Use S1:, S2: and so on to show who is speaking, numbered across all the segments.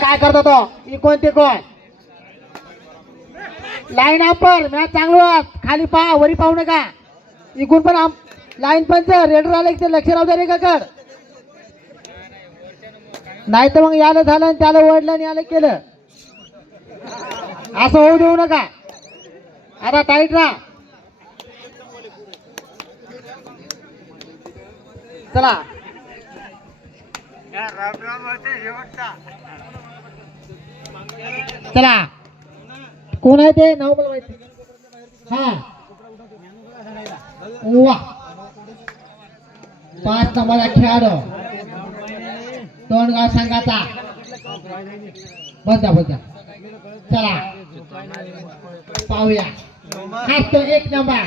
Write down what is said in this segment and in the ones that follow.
S1: काय करतो तो? इकोण ते कोण लाईन अपर मॅच चांगलो खाली पहा वरी पाहू नका. इकून पण लाईन पण रेडर आले ते लक्ष राहू दे रे काकड. नाही तर मग याला झालं आणि त्याला ओढलं आणि याला केलं. असं होऊ देऊ नका. आता टाईट राहा. चला. चला. कोण आहे ते? नाव मला माहिती. हा. वा पाच नंबरचा खेळाडू. तोंडगाव संघाचा. बंदा बंदा. चला. पाहूया. हाच तो एक नंबर.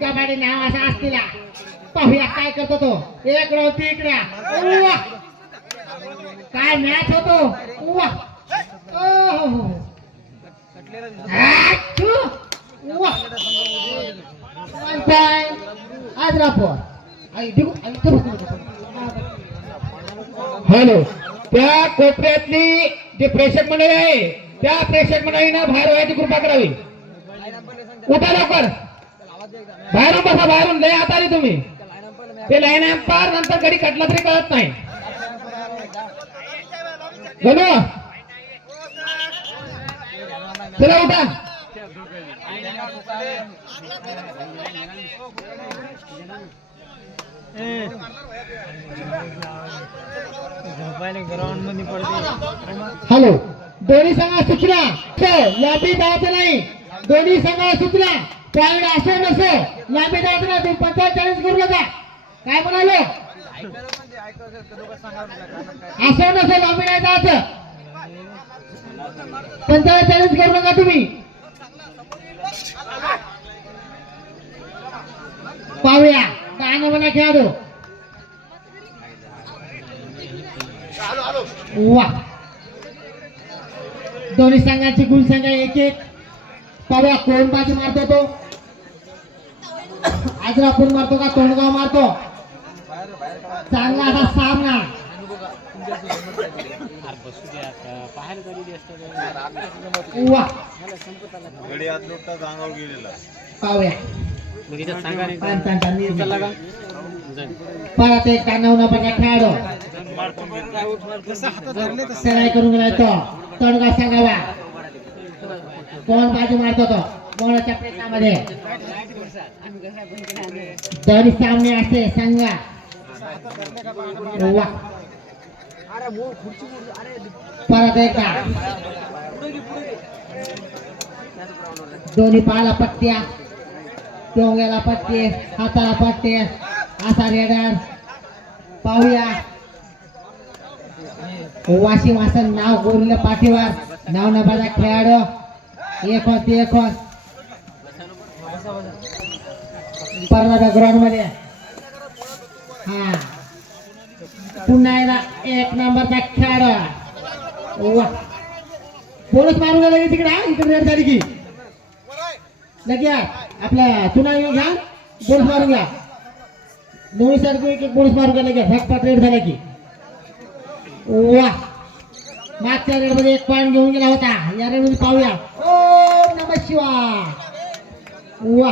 S1: कबड्डी नाव असा असलेला पाहूया काय करतो तो. एक राव तिकड्या काय मॅच होतो? वा
S2: हॅलो. त्या कोपऱ्यातली जे प्रेक्षक मंडळी आहे त्या प्रेक्षक मंडळीनं बाहेर व्हायची कृपा करावी. उठा लवकर. बाहेरून बसा बाहेरून लय आता आली तुम्ही. ते लाईन अंपायर नंतर कधी कटला तरी कळत नाही. बोलो? चला उठा.
S3: ग्राउंडमध्ये पडते
S1: हॅलो दोन्ही संघा सूचना लाभी लांबी जायचं नाही. दोन्ही संघा सूचना त्यावेळी असं नसो लाभी जायचं नाही. तुम्ही पंचेचाळीस करू नका. काय म्हणालो? असं नसो लाभी नाही जायचं चॅलेंज करू नका तुम्ही. पाहूया. ना म्हणा खेळाडू वा. दोन्ही संघाची गुणसंख्या एक एक. पाहूया कोण बाजू मारतो तो? आजरापूर मारतो का? तोंडगाव मारतो. चांगला असा सामना. पाहूया. परत एक कानावना बघा खेळाडू. सराय करून गेला तो सांगावा. कोण बाजू मारतो तो? मोहनाच्या प्रयत्नामध्ये तरी सामने असते सांगा. वा. परत एकदा. दोन्ही पायाला पट्ट्या टोंग्याला पट्टे हाताला पट्टे असा रेडर. पाहूया. वाशिम असं नाव गोरलं पाठीवर. नाव नबादा खेळाडू. एक होत एक होत. परत ग्राउंडमध्ये. हा. पुन्हा एकदा एक नंबरचा खेळाडू. वा. बोनस मारून गेला की तिकडे? हा? इकडे रेड झाली की. लगे आपल्या चुना येऊन घ्या बोनस मारून घ्या. दोन्ही सारखं एक एक बोनस मारून घ्या लगे झटपट रेड झाला की. वा. मागच्या रेडमध्ये एक पॉईंट घेऊन गेला होता. या रेडमध्ये पाहूया. ओ नम शिवा वा.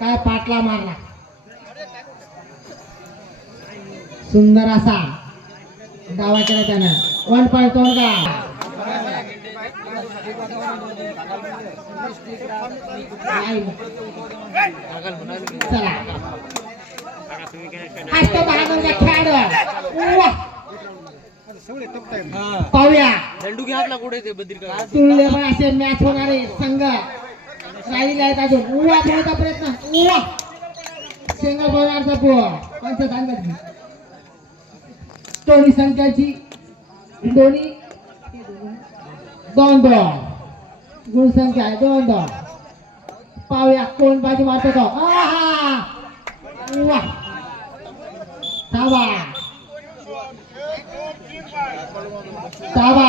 S1: काय पाटला मारला. सुंदर असा. दावा केला त्यानं वन पॉईंट तोंड का चला. खेळाडू पाहूया.
S3: झेंडू घ्या कुठे ते
S1: तुल्य पण असे मॅच होणारे संघ. राहिलेले आहेत अजून. उवा खेळायचा प्रयत्न. उवा. सिंगल बॉलरचा पो पंच सांगायची दोन्ही संख्याची. दोन्ही. दोन दोन. गुणसंख्या आहे. दोन दोन. पाहूया कोण बाजी मारतो तो. आहा! उवा. थांबा थांबा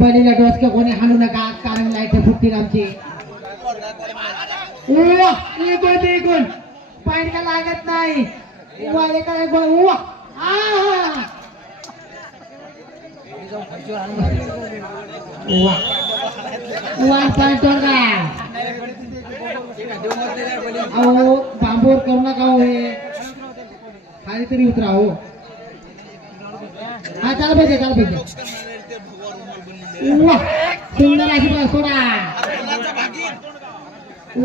S3: बलीला
S1: डोसक्या कोणी हाणू नका. कारण लाइट फुटतील आमची. इकून इकून का लागत नाही. वन पॉईंट वर अहो बांबूवर करू नका हो हे. खाली तरी उतरा हो. हा चाल पाहिजे चाल पाहिजे उव्वा, सुंदर अशी बस सोडा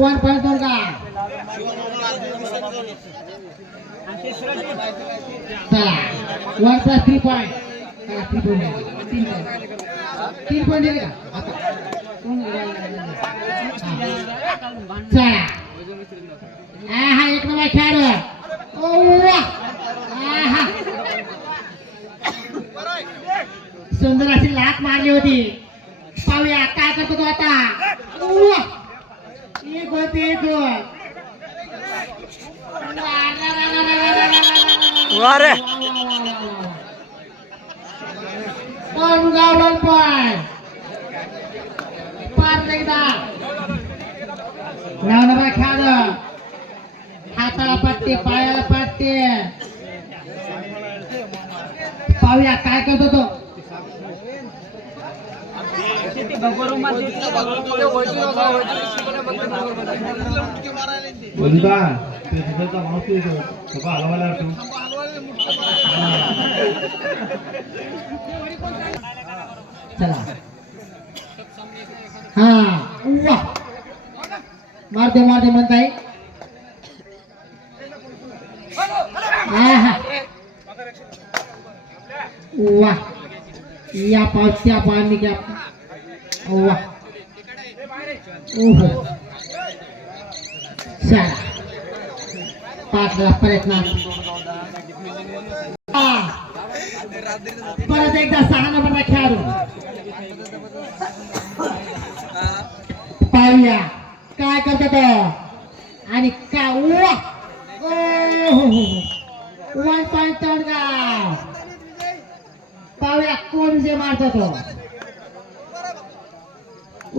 S1: वन पॉइंट वर का चला वन प्लस थ्री पॉईंट चला थ्री पॉईंट तीन पॉईंट तीन पॉईंट दिले का आता कोण हा. चला आहा एक नंबर खेळाडू ओव्वा. आहा. सुंदर अशी लात मारली होती. पाहूया काय करतो तो आता. एक होती एक खेळ हाताला पट्टे पायाला पट्टे. पाहूया काय करतो तो.
S4: బొందా పెద్ద మనసు ఒక అలవాటు
S1: चला. हा वा मारते मारते म्हणताय. वा या पावसाच्या पाणी वा प्रयत्न परत एकदा सहा नंबरचा खेळाडू. पाहूया. काय करतो तो आणि का वा हो, हो, हो. वन पॉईंट तोंडगाव पाहूया कोण जे मारतो तो.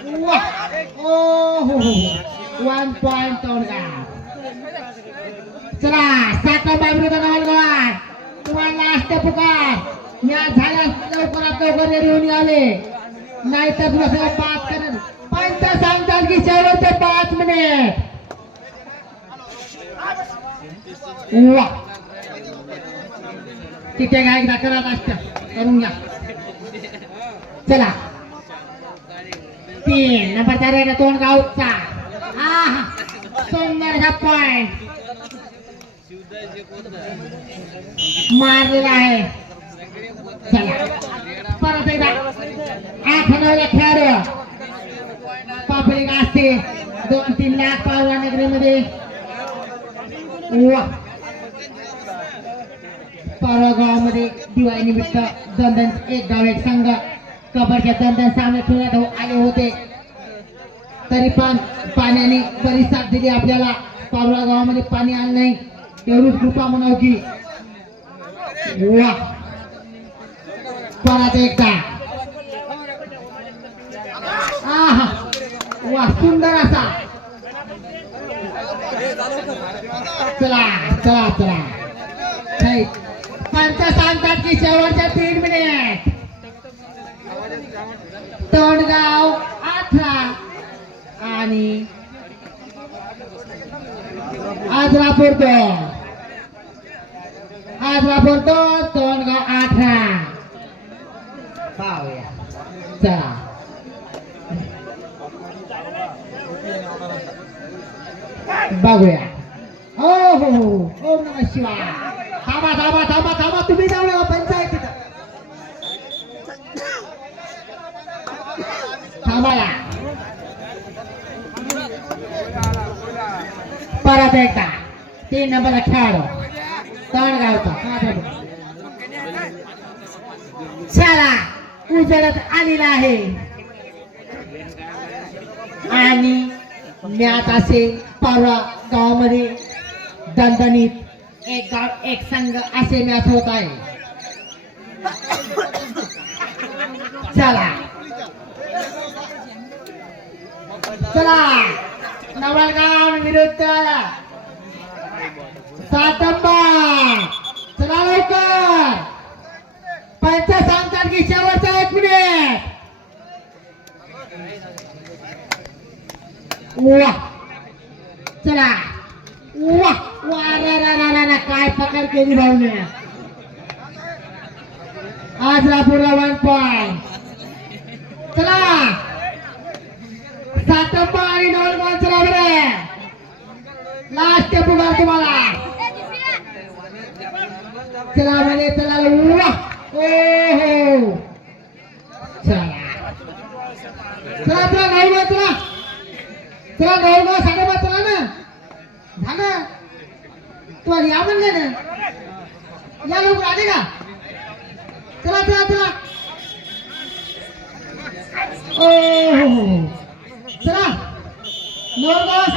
S1: वा ओ हो हो वन पॉइंट तोंडगाव चला साखर बाबरीचा नवाल गोळा तुम्हाला लास्ट पुकार. या झाल्यास लवकरात लवकर येऊन आले नाही तर तुला पाच करेल. पंच सांगतात की शेवटचे पाच मिनिट. वा तिथे काय एकदा करा नाश्ता? करून घ्या. चला. तीन. नंबरचा रेड तोंड गावचा. आहा सुंदर पॉइंट मारलेला आहे. चला. परत एकदा. आठ नवऱ्या खेळाडू. पब्लिक असते दोन तीन लाख पावला नगरीमध्ये. वा. परवा गावामध्ये दिवाळी निमित्त दोन दोन एक गाव एक संघ. कबड्डीच्या दोन सामने खेळण्यात आले होते. तरी पण पाण्याने बरी साथ दिली आपल्याला. पावला गावामध्ये पाणी आलं नाही. एवढीच कृपा म्हणाव की परत एकदा. आहा. वा सुंदर असा. चला चला चला. पंच सांगतात की शेवटच्या तीन मिनिट तोंडगाव अठरा आणि आजरापूर दोन आजरापूर दोन तोंडगाव अठरा पाहूया. चला. बघूया. हो हो हो. ओम नमः शिवाय. थांबा थांबा थांबा थांबा. तुम्ही जाऊ नका पंचायत. थांबा परत एकदा. तीन नंबरचा खेळाडू तणगावचा हा बाबा. चला उजळत आलेला आहे. आणि म्यात असेल परवा गावामध्ये दणदणीत एक गाव एक संघ असे मॅच होत आहे. चला. चला. नवलगाव विरुद्ध सातंबा चला लवकर. पंच सांगतात की शेवटचा एक मिनिट वा चला. वा वा रा रा रा काय पकड केली भाऊने. आज रापूरला वन पॉईंट चला. सातप्पा आणि नवलगाव चला बरे लास्ट पुकार तुम्हाला. चला म्हणे चला ओ हो. चला. चला चला बा चला. चला नवलगाव साडेपाच चला ना. झालं तुम्हाला या म्हणले ना. या लवकर आले का चला चला चला. ओ हो हो. हो. चला नवलगाव